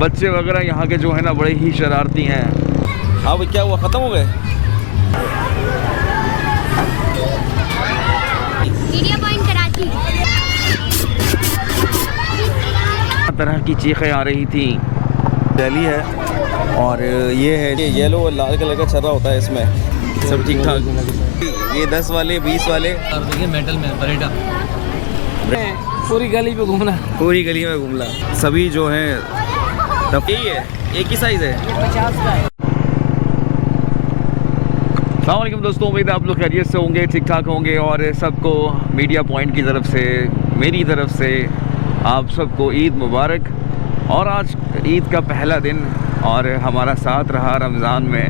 बच्चे वगैरह यहाँ के जो है ना बड़े ही शरारती हैं। हाँ भाई, क्या हुआ, ख़त्म हो गए? Media point Karachi. तरह की चीखें आ रही थी। दिल्ली है और ये है, ये येलो और लाल कलर का छर्रा होता है इसमें। सब ठीक ठाक। ये 10 वाले 20 वाले और देखिए मेटल में बरेटा। पूरी गली पे घूमना, पूरी गली में घूमना। सभी जो हैं तब यही है, एक ही साइज़ है। 50 का है। अस्सलामुअलैकुम दोस्तों, उम्मीद है आप लोग खैरियत से होंगे, ठीक ठाक होंगे। और सबको मीडिया पॉइंट की तरफ से, मेरी तरफ से आप सबको ईद मुबारक। और आज ईद का पहला दिन और हमारा साथ रहा रमज़ान में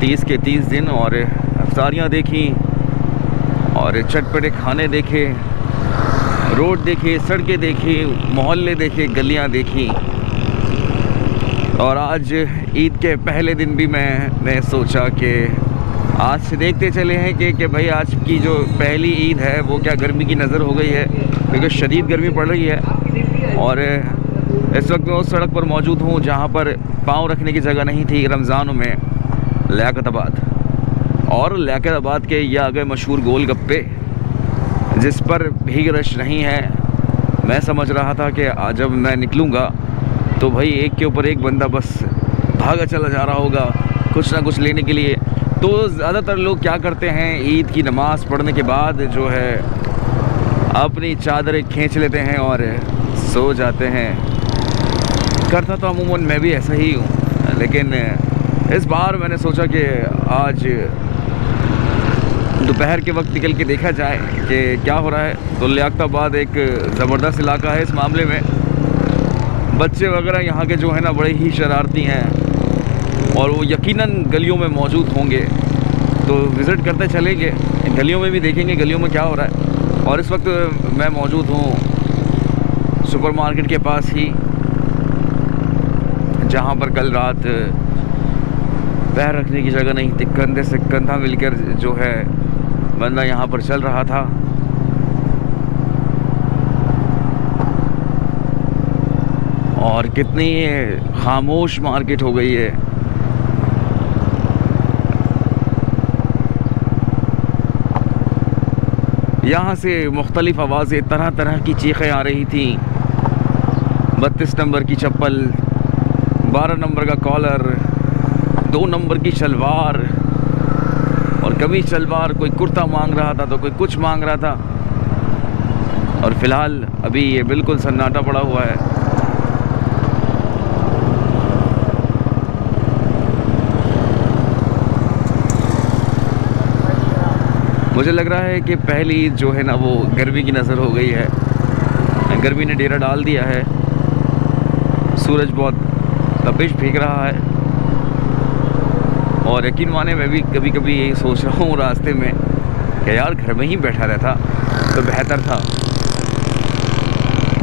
30 के 30 दिन। और अफ्तारियाँ देखी और चटपटे खाने देखे, रोड देखे, सड़कें देखी, मोहल्ले देखे, गलियाँ देखी। और आज ईद के पहले दिन भी मैंने सोचा कि आज से देखते चले हैं कि भाई आज की जो पहली ईद है वो क्या गर्मी की नज़र हो गई है, क्योंकि शदीद गर्मी पड़ रही है। और इस वक्त मैं उस सड़क पर मौजूद हूँ जहाँ पर पाँव रखने की जगह नहीं थी रमज़ानों में, लियाकताबाद। और लियाकताबाद के ये आ गए मशहूर गोलगप्पे, जिस पर भी रश नहीं है। मैं समझ रहा था कि आज जब मैं निकलूँगा तो भाई एक के ऊपर एक बंदा बस भागा चला जा रहा होगा कुछ ना कुछ लेने के लिए। तो ज़्यादातर लोग क्या करते हैं, ईद की नमाज़ पढ़ने के बाद जो है अपनी चादरें खींच लेते हैं और सो जाते हैं। करता तो अमूमन मैं भी ऐसा ही हूँ, लेकिन इस बार मैंने सोचा कि आज दोपहर के वक्त निकल के देखा जाए कि क्या हो रहा है। तो लियाकताबाद एक ज़बरदस्त इलाका है इस मामले में। बच्चे वगैरह यहाँ के जो है ना बड़े ही शरारती हैं और वो यकीनन गलियों में मौजूद होंगे। तो विज़िट करते चलेंगे, गलियों में भी देखेंगे गलियों में क्या हो रहा है। और इस वक्त मैं मौजूद हूँ सुपरमार्केट के पास ही, जहाँ पर कल रात पैर रखने की जगह नहीं थी, कंधे से कंधा मिलकर जो है बंदा यहाँ पर चल रहा था। और कितनी खामोश मार्केट हो गई है। यहाँ से मुख्तलिफ़ आवाज़ें, तरह तरह की चीखें आ रही थी। 32 नंबर की चप्पल, 12 नंबर का कॉलर, 2 नंबर की शलवार और कभी शलवार, कोई कुर्ता मांग रहा था तो कोई कुछ मांग रहा था। और फ़िलहाल अभी ये बिल्कुल सन्नाटा पड़ा हुआ है। मुझे लग रहा है कि पहली ईद जो है ना वो गर्मी की नज़र हो गई है। गर्मी ने डेरा डाल दिया है, सूरज बहुत तपिश फेंक रहा है। और यकीन माने मैं भी कभी कभी यही सोच रहा हूँ रास्ते में कि यार घर में ही बैठा रहता तो बेहतर था।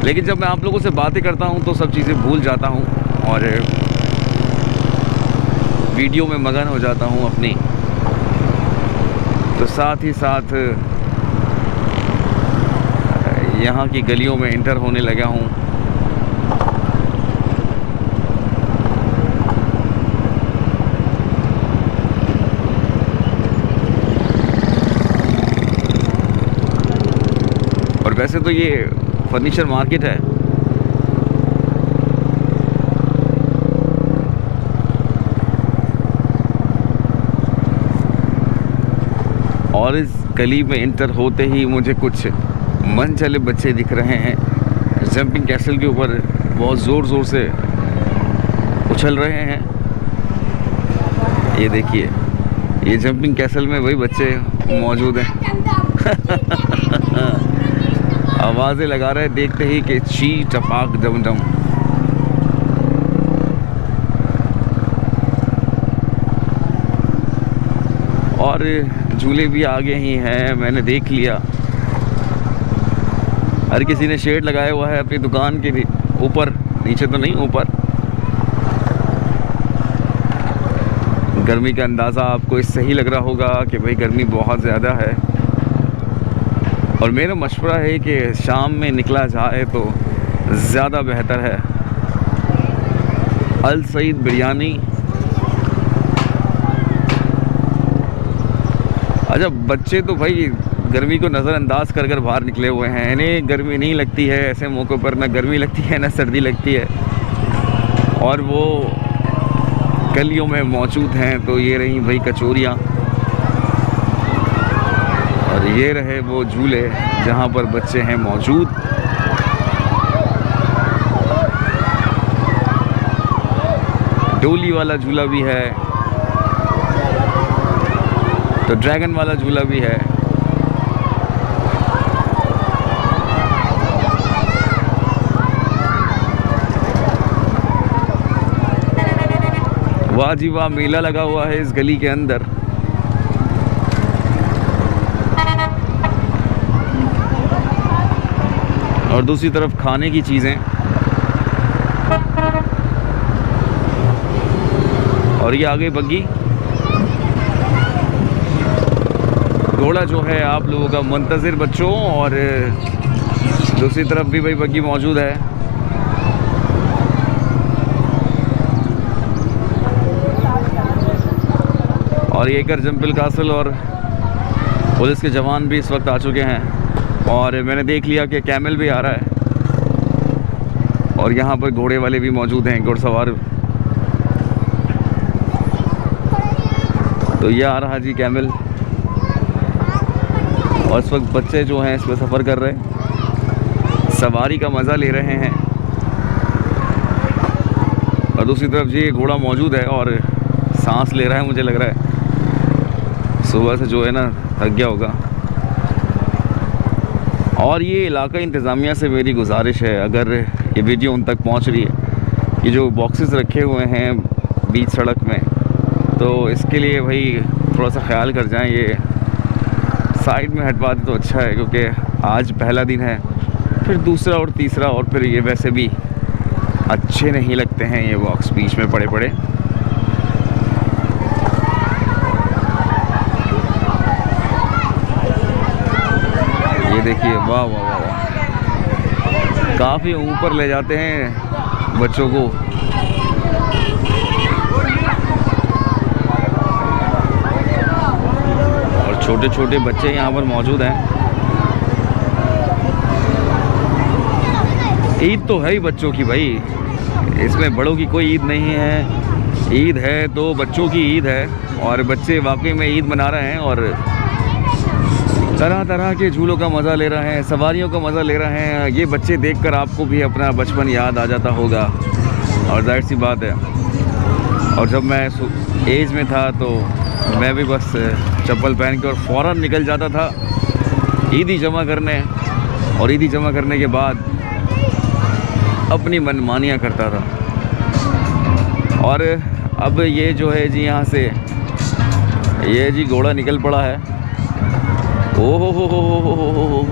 लेकिन जब मैं आप लोगों से बातें करता हूँ तो सब चीज़ें भूल जाता हूँ और वीडियो में मगन हो जाता हूँ अपनी। तो साथ ही साथ यहाँ की गलियों में इंटर होने लगा हूँ। और वैसे तो ये फर्नीचर मार्केट है। और इस गली में इंटर होते ही मुझे कुछ मन चले बच्चे दिख रहे हैं, जंपिंग कैसल के ऊपर बहुत ज़ोर से उछल रहे हैं। ये देखिए, ये जंपिंग कैसल में वही बच्चे मौजूद हैं। आवाज़ें लगा रहे देखते ही कि ची टपाक डम डम। और झूले भी आगे ही हैं, मैंने देख लिया। हर किसी ने शेड लगाया हुआ है अपनी दुकान के ऊपर, नीचे तो नहीं, ऊपर। गर्मी का अंदाज़ा आपको इससे ही लग रहा होगा कि भाई गर्मी बहुत ज़्यादा है। और मेरा मशवरा है कि शाम में निकला जाए तो ज़्यादा बेहतर है। अल सईद बिरयानी। अच्छा, बच्चे तो भाई गर्मी को नज़रअंदाज कर कर बाहर निकले हुए हैं। इन्हें गर्मी नहीं लगती है ऐसे मौक़ों पर, ना गर्मी लगती है ना सर्दी लगती है, और वो गलियों में मौजूद हैं। तो ये रही भाई कचौरियाँ, और ये रहे वो झूले जहाँ पर बच्चे हैं मौजूद। डोली वाला झूला भी है, तो ड्रैगन वाला झूला भी है। वाह जी वाह, मेला लगा हुआ है इस गली के अंदर। और दूसरी तरफ खाने की चीज़ें, और ये आगे बग्गी घोड़ा जो है आप लोगों का मुंतज़िर बच्चों, और दूसरी तरफ भी भाई बग्गी मौजूद है। और ये कर जंपिल कासल और पुलिस के जवान भी इस वक्त आ चुके हैं, और मैंने देख लिया कि कैमल भी आ रहा है, और यहाँ पर घोड़े वाले भी मौजूद हैं, घुड़सवार। तो ये आ रहा जी कैमल, और इस वक्त बच्चे जो हैं इस पर सफ़र कर रहे हैं, सवारी का मज़ा ले रहे हैं। और दूसरी तरफ जी घोड़ा मौजूद है और सांस ले रहा है, मुझे लग रहा है सुबह से जो है ना थक गया होगा। और ये इलाका इंतज़ामिया से मेरी गुजारिश है, अगर ये वीडियो उन तक पहुंच रही है, ये जो बॉक्सेस रखे हुए हैं बीच सड़क में, तो इसके लिए भाई थोड़ा सा ख्याल कर जाएं, ये साइड में हटवा दे तो अच्छा है, क्योंकि आज पहला दिन है, फिर दूसरा और तीसरा, और फिर ये वैसे भी अच्छे नहीं लगते हैं ये बॉक्स बीच में पड़े पड़े। ये देखिए, वाह वाह वाह वाह, काफ़ी ऊपर ले जाते हैं बच्चों को। और छोटे छोटे बच्चे यहाँ पर मौजूद हैं। ईद तो है ही बच्चों की भाई, इसमें बड़ों की कोई ईद नहीं है। ईद है तो बच्चों की ईद है, और बच्चे वाकई में ईद मना रहे हैं, और तरह तरह के झूलों का मज़ा ले रहे हैं, सवारियों का मज़ा ले रहे हैं। ये बच्चे देखकर आपको भी अपना बचपन याद आ जाता होगा, और जाहिर सी बात है। और जब मैं एज में था तो मैं भी बस चप्पल पहन के और फ़ौरन निकल जाता था ईदी जमा करने, और ईदी जमा करने के बाद अपनी मनमानियाँ करता था। और अब ये जो है जी, यहाँ से ये जी घोड़ा निकल पड़ा है। ओहो हो,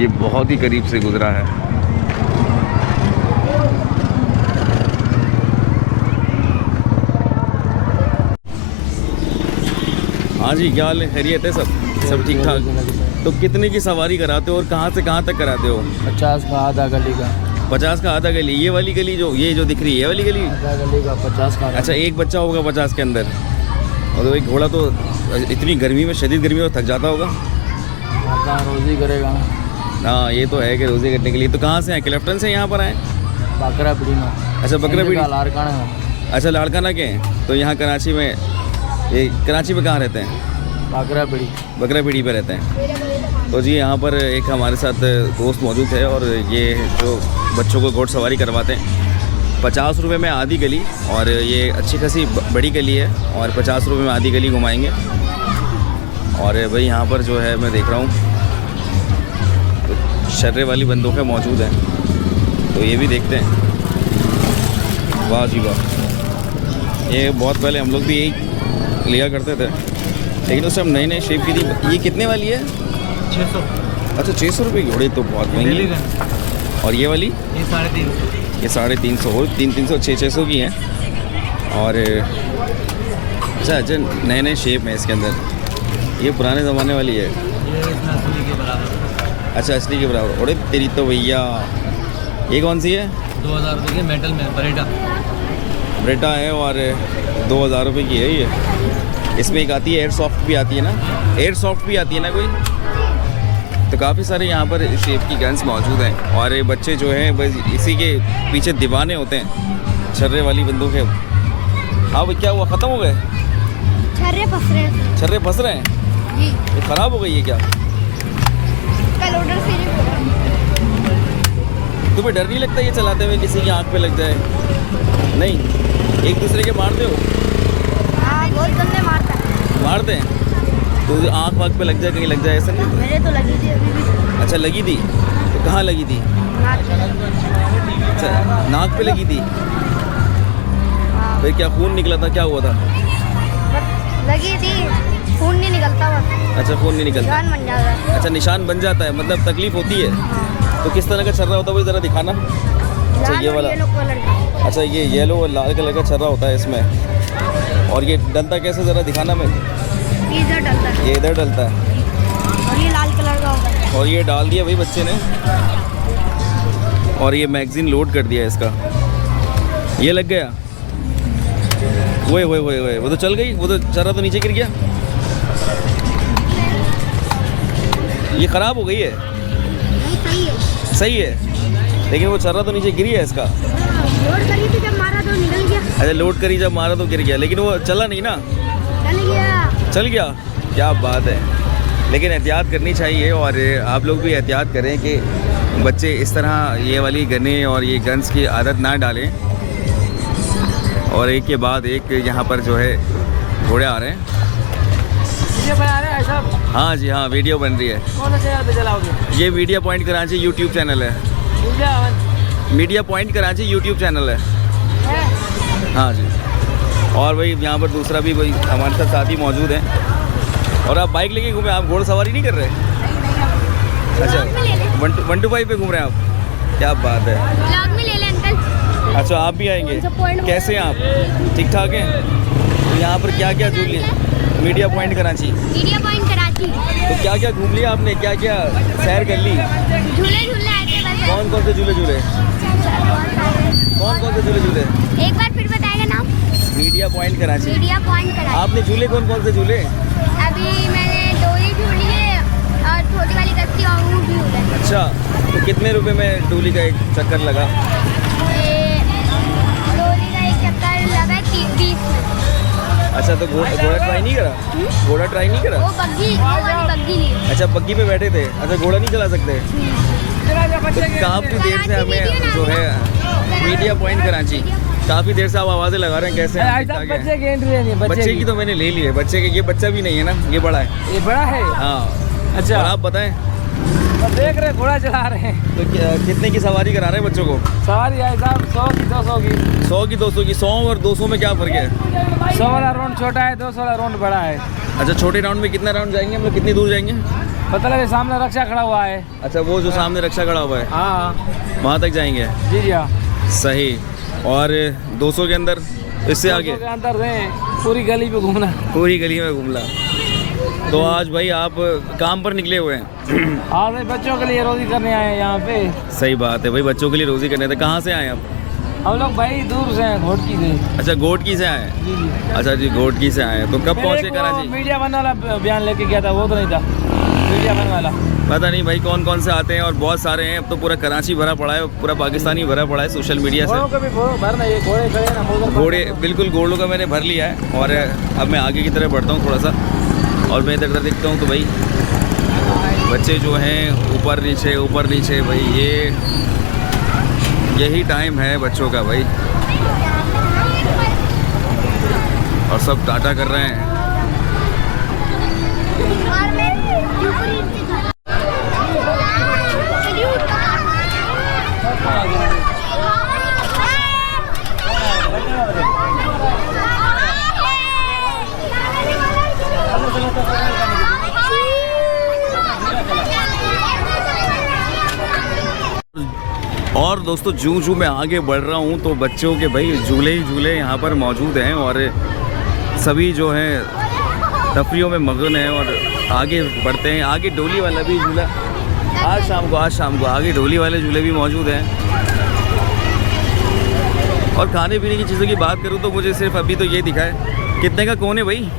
ये बहुत ही करीब से गुजरा है। हाँ जी, क्या हाल है, खैरियत है? सब ठीक ठाक। तो कितने की सवारी कराते हो और कहाँ से कहाँ तक कराते हो? 50 का आधा गली का। 50 का आधा गली? ये वाली गली जो दिख रही है, ये वाली गली आधा गली का 50 का। अच्छा, एक बच्चा होगा 50 के अंदर, और तो एक घोड़ा तो इतनी गर्मी में, शदीद गर्मी में थक जाता होगा। रोज़ी करेगा। हाँ, ये तो है कि रोज़ी करने के लिए। तो कहाँ से आए? क्लिफ्टन से यहाँ पर आए? बकरापीड़ी में। अच्छा, बकरापीड़ी, लाड़काना में। अच्छा, लाड़काना के हैं। तो यहाँ कराची में, ये कराची में कहाँ रहते हैं? बकरापीड़ी पे रहते हैं। तो जी यहाँ पर एक हमारे साथ दोस्त मौजूद है, और ये जो बच्चों को घोड़सवारी करवाते हैं, 50 रुपये में आधी गली, और ये अच्छी खासी बड़ी गली है, और 50 रुपये में आधी गली घुमाएंगे। और भाई यहाँ पर जो है मैं देख रहा हूँ तो शर्रे वाली बंदूकें मौजूद हैं, तो ये भी देखते हैं। वाह जी वाह, ये बहुत पहले हम लोग भी यही लिया करते थे, लेकिन उस टाइम नई नई शेप की थी। ये कितने वाली है? 600। अच्छा, 600 रुपये घोड़े तो बहुत महंगी है। और ये वाली? ये 350। ये 350, 300, 600 की हैं। और अच्छा, नए नए शेप में इसके अंदर। ये पुराने ज़माने वाली है। ये असली के बराबर। अच्छा, असली के बराबर। अरे तेरी तो भैया, ये कौन सी है? 2000 रुपये की मेटल में बरेटा। ब्रेटा है और 2000 रुपये की है ये। इसमें एक आती है एयर सॉफ्ट भी आती है ना, एयर सॉफ्ट भी आती है ना कोई। तो काफ़ी सारे यहाँ पर इस शेप की गन्स मौजूद हैं और ये बच्चे जो हैं बस इसी के पीछे दीवाने होते हैं, छर्रे वाली बंदूकें। हाँ भाई क्या हुआ, ख़त्म हो गए? छर्रे फंस रहे हैं छर्रे फंस रहे हैं जी। ये ख़राब हो गई है क्या? कल ऑर्डर से तुम्हें डर नहीं लगता ये चलाते हुए किसी की आँख पे लग जाए? नहीं, एक दूसरे के मारते हो? हाँ बहुत गंदे मारता है। मारते हैं तो आँख वाँख पे लग जाए, कहीं लग जाए ऐसा नहीं? मेरे तो लगी थी अभी भी। अच्छा लगी थी, तो कहाँ लगी थी? नाक पे। अच्छा नाक पे लगी थी, हाँ, फिर क्या खून निकला था, क्या हुआ था? बस लगी थी, खून नहीं निकलता बस, अच्छा खून नहीं निकलता। जान बन जाता है। अच्छा निशान बन जाता है, मतलब तकलीफ होती है। हाँ। तो किस तरह का छर्रा होता है वो ज़रा दिखाना। अच्छा लाल ये और वाला, येलो कलर का। अच्छा ये येलो और लाल कलर का छर्रा होता है इसमें। और ये डलता कैसे ज़रा दिखाना मैं? इधर डलता है ये इधर डलता है और ये लाल कलर का होता है। और ये डाल दिया भाई बच्चे ने और ये मैगज़ीन लोड कर दिया इसका। ये लग गया, वो तो चल गई, वो तो छर्रा तो नीचे गिर गया। ये ख़राब हो गई है? नहीं सही है। सही है, लेकिन वो छर्रा तो नीचे गिरी है इसका। लोड करी थी जब मारा तो निकल गया। अच्छा लोड करी जब मारा तो गिर गया, लेकिन वो चला नहीं ना? चल गया। चल गया, क्या बात है। लेकिन एहतियात करनी चाहिए और आप लोग भी एहतियात करें कि बच्चे इस तरह ये वाली गनें और ये गन्स की आदत ना डालें। और एक के बाद एक यहाँ पर जो है घोड़े आ रहे हैं। वीडियो बना रहे हैं सब? हाँ जी हाँ, वीडियो बन रही है। कौन सा चैनल पे चलाओगे? ये media point Karachi YouTube channel है। Media media point Karachi YouTube channel है। हाँ जी। और भाई यहाँ पर दूसरा भी भाई हमारे साथ साथी मौजूद हैं। और आप बाइक लेके घूमे, आप घोड़सवारी नहीं कर रहे? अच्छा 125 पे घूम रहे हैं आप, क्या बात है। ब्लॉग में ले ले अंकल। अच्छा आप भी आएंगे, कैसे हैं आप? ठीक ठाक हैं? तो यहाँ पर क्या क्या झूल लिया? Media point Karachi. Media point Karachi. तो क्या क्या घूम लिया आपने, क्या क्या सैर कर ली? झूले झूले आए थे बस। कौन कौन से झूले झूले? कौन कौन से झूले झूले? एक बार फिर बताएगा नाम। Media point Karachi. Media point Karachi. आपने झूले कौन कौन से झूले? अभी मैंने डोली झूली है और छोटी वाली कश्ती और ऊँट भी झूला है। अच्छा तो कितने रुपए में डोली का एक चक्कर लगा? डोली का एक चक्कर लगा 20 में। अच्छा तो घोड़ा ट्राई नहीं करा? घोड़ा ट्राई नहीं करा? वो वाली बग्गी ली। अच्छा बग्गी पे बैठे थे, अच्छा घोड़ा नहीं चला सकते? तो काफ़ी देर से हमें जो है मीडिया पॉइंट कराची, काफ़ी देर से आप आवाज़ें लगा रहे हैं, कैसे हैं? ठीक ठाक हैं? बच्चे की एंट्री नहीं है। बच्चे की तो मैंने ले ली है, बच्चे के ये बच्चा भी नहीं है ना, ये बड़ा है। ये बड़ा है। हाँ अच्छा और आप बताएं तो देख रहे घोड़ा चला रहे हैं। तो कितने की सवारी करा रहे हैं बच्चों को? सवारी है साहब 100 की 200 की। 100 की 200 की। 100 और 200 में क्या फ़र्क है? 100 वाला राउंड छोटा है, 200 वाला राउंड बड़ा है। अच्छा छोटे राउंड में कितना राउंड जाएंगे हम लोग, कितनी दूर जाएंगे? पता लगे सामने रक्षा खड़ा हुआ है। अच्छा वो जो सामने रक्षा खड़ा हुआ है हाँ वहाँ तक जाएंगे? जी जी हाँ। सही। और 200 के अंदर, इससे 200 आगे के अंदर रहें, पूरी गली पे घूमना। पूरी गली में घूमला। तो आज भाई आप काम पर निकले हुए हैं? हाँ भाई बच्चों के लिए रोजी करने आए हैं यहाँ पे। सही बात है भाई, बच्चों के लिए रोजी करने थे। कहाँ से आए आप? हम लोग भाई दूर से हैं, घोटकी से। अच्छा घोटकी से आए हैं? जी जी। अच्छा जी घोटकी से आए हैं। तो कब पहुँचे कराची? मीडिया वन वाला बयान लेके गया था, वो तो नहीं था मीडिया वन वाला। पता नहीं भाई कौन कौन से आते हैं और बहुत सारे हैं। अब तो पूरा कराची भरा पड़ा है, पूरा पाकिस्तानी भरा पड़ा है सोशल मीडिया से। घोड़ों का भी भरना, ये घोड़े खड़े हैं ना, घोड़े बिल्कुल, घोड़ों का मैंने भर लिया है। और अब मैं आगे की तरफ बढ़ता हूँ थोड़ा सा और मैं इधर देखता हूँ तो भाई बच्चे जो हैं ऊपर नीचे भाई यही टाइम है बच्चों का भाई। और सब टाटा कर रहे हैं। और दोस्तों जूं मैं आगे बढ़ रहा हूं तो बच्चों के भाई झूले ही झूले यहाँ पर मौजूद हैं और सभी जो हैं तफरीयों में मगन हैं और आगे बढ़ते हैं। आगे डोली वाला भी झूला आज शाम को आगे डोली वाले झूले भी मौजूद हैं। और खाने पीने की चीज़ों की बात करूँ तो मुझे सिर्फ अभी तो ये दिखा है। कितने का कौन है भाई?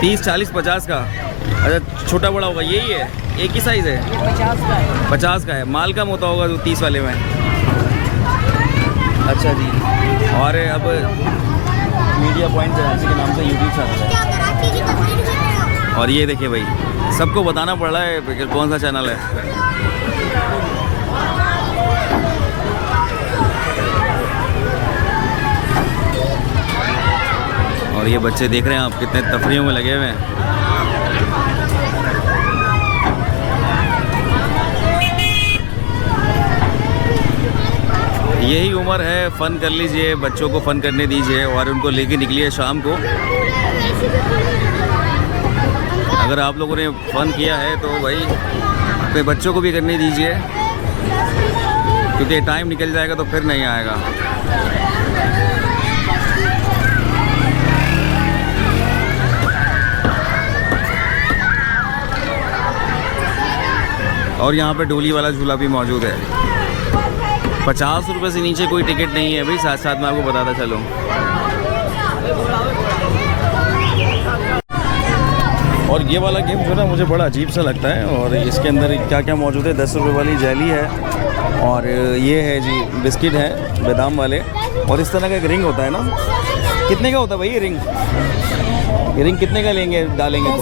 30, 40, 50 का। अच्छा छोटा बड़ा होगा यही है, एक ही साइज़ है? 50 का है। माल कम होता होगा जो 30 वाले में। अच्छा जी। और अब मीडिया पॉइंट कराची के नाम से यूट्यूब चैनल है। और ये देखिए भाई, सबको बताना पड़ रहा है कि कौन सा चैनल है। और ये बच्चे देख रहे हैं आप कितने तफरीहों में लगे हुए हैं। यही उम्र है, फ़न कर लीजिए, बच्चों को फ़न करने दीजिए और उनको लेके निकलिए शाम को। अगर आप लोगों ने फ़न किया है तो भाई अपने बच्चों को भी करने दीजिए, क्योंकि टाइम निकल जाएगा तो फिर नहीं आएगा। और यहाँ पे डोली वाला झूला भी मौजूद है। 50 रुपये से नीचे कोई टिकट नहीं है भाई, साथ साथ मैं आपको बताता चलूँ। और ये वाला गेम जो ना मुझे बड़ा अजीब सा लगता है। और इसके अंदर क्या क्या मौजूद है? 10 रुपये वाली जेली है, और ये है जी बिस्किट है बादाम वाले, और इस तरह का एक रिंग होता है ना। कितने का होता है भाई ये रिंग? ये रिंग कितने का लेंगे, डालेंगे तो?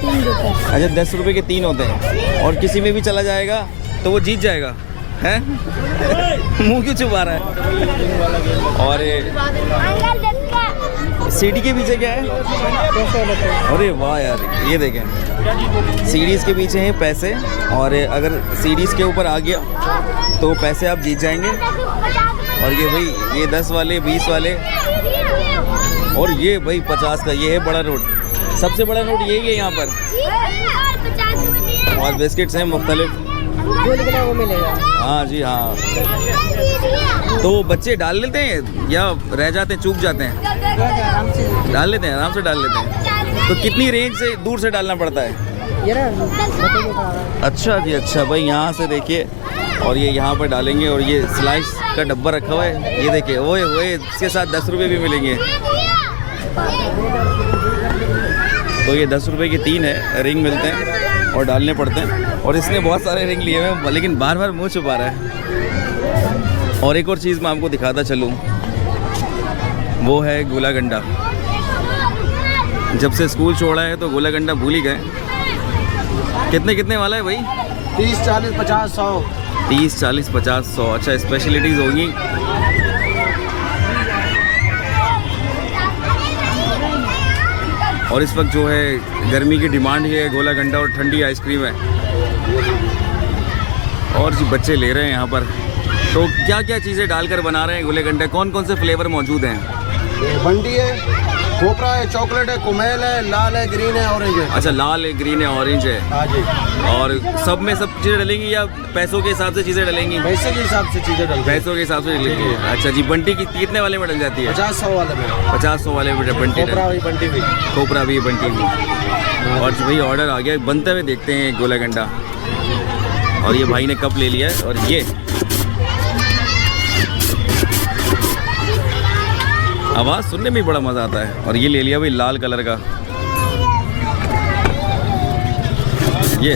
3 रुपये। अच्छा 10 रुपये के 3 होते हैं, और किसी में भी चला जाएगा तो वो जीत जाएगा हैं? मुंह क्यों छुपा रहा है? और सीढ़ी के पीछे क्या है? अरे वाह यार, ये देखें, सीढ़ीज़ के पीछे हैं पैसे, और अगर सीढ़ीज़ के ऊपर आ गया तो पैसे आप जीत जाएंगे। और ये भाई ये 10 वाले, 20 वाले, और ये भाई 50 का। ये है बड़ा नोट, सबसे बड़ा नोट यही है यहाँ पर। और बिस्किट्स हैं मुख्तलिफ, जो निकला वो मिलेगा। हाँ जी हाँ। तो बच्चे डाल लेते हैं या रह जाते हैं, चूक जाते हैं? डाल लेते हैं, आराम से डाल लेते हैं। तो कितनी रेंज से दूर से डालना पड़ता है? अच्छा जी अच्छा भाई, यहाँ से देखिए, और ये यहाँ पर डालेंगे, और ये स्लाइस का डब्बा रखा हुआ है, ये देखिए, ओए ओए, इसके साथ 10 रुपये भी मिलेंगे। तो ये 10 रुपये के 3 है, रिंग मिलते हैं और डालने पड़ते हैं। और इसने बहुत सारे रिंग लिए हुए हैं, लेकिन बार बार मुँह छुपा रहा है। और एक और चीज़ मैं आपको दिखाता चलूँ, वो है गोला गंडा। जब से स्कूल छोड़ा है तो गोला गंडा भूल ही गए। कितने कितने वाला है भाई? 30, 40, 50, 100। 30, 40, 50, 100। अच्छा स्पेशलिटीज़ होंगी। और इस वक्त जो है गर्मी की डिमांड ही है गोला गंडा और ठंडी आइसक्रीम है। और जी बच्चे ले रहे हैं यहाँ पर। तो क्या क्या चीज़ें डालकर बना रहे हैं गोले गंडे? कौन कौन से फ्लेवर मौजूद हैं? बंडी है, खोपरा है, चॉकलेट है, कुमेल है, लाल है, ग्रीन है, ऑरेंज है। अच्छा लाल है, ग्रीन है, ऑरेंज है। हाँ जी। और सब में सब चीज़ें डलेंगी या पैसों के हिसाब से चीज़ें डलेंगी? पैसे के हिसाब से चीज़ें डलेंगी। पैसों के हिसाब से डलेंगी। अच्छा जी, बंटी कितने वाले में डल जाती है? 50-100 वाले में। 50-100 वाले में बंटी खोपरा भी, बंटी भी। खोपरा भी, बंटी भी। और भाई ऑर्डर आ गया, बनते हुए देखते हैं गोला गंडा। और ये भाई ने कप ले लिया है, और ये आवाज़ सुनने में बड़ा मज़ा आता है। और ये ले लिया भाई लाल कलर का, ये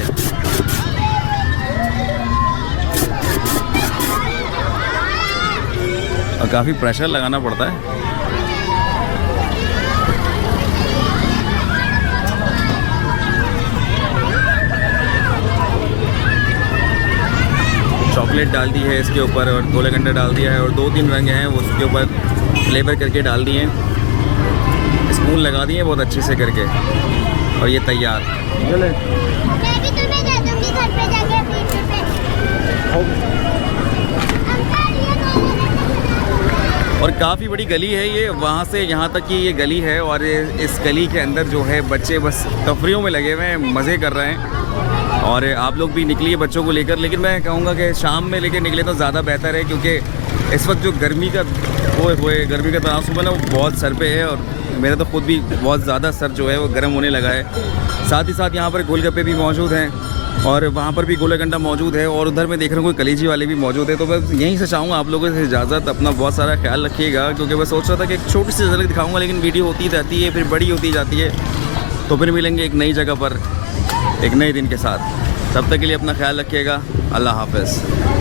और काफ़ी प्रेशर लगाना पड़ता है। चॉकलेट डाल दी है इसके ऊपर, और गोला गंडा डाल दिया है, और 2-3 रंग हैं वो उसके ऊपर फ्लेवर करके डाल दिए, स्पून लगा दिए बहुत अच्छे से करके, और ये तैयार। मैं भी तुम्हें दे दूंगी घर पे जाके 20 रुपए। और काफ़ी बड़ी गली है ये, वहाँ से यहाँ तक की ये गली है। और इस गली के अंदर जो है बच्चे बस तफरीहों में लगे हुए हैं, मज़े कर रहे हैं। और आप लोग भी निकलिए बच्चों को लेकर, लेकिन मैं कहूँगा कि शाम में लेकर निकले तो ज़्यादा बेहतर है, क्योंकि इस वक्त जो गर्मी का गर्मी का तनाव सुबह ना वो बहुत सर पे है, और मेरा तो खुद भी बहुत ज़्यादा सर जो है वो गर्म होने लगा है। साथ ही साथ यहाँ पर गोलगप्पे भी मौजूद हैं, और वहाँ पर भी गोला घंटा मौजूद है और उधर मैं देख रहा हूँ कोई कलेजी वाले भी मौजूद है। तो बस यहीं से चाहूँगा आप लोगों से इजाज़त, अपना बहुत सारा ख्याल रखिएगा, क्योंकि मैं सोच रहा था कि एक छोटी सी झलक दिखाऊँगा, लेकिन वीडियो होती रहती है फिर बड़ी होती जाती है। तो फिर मिलेंगे एक नई जगह पर एक नए दिन के साथ। तब तक के लिए अपना ख्याल रखिएगा। अल्लाह हाफ़िज़।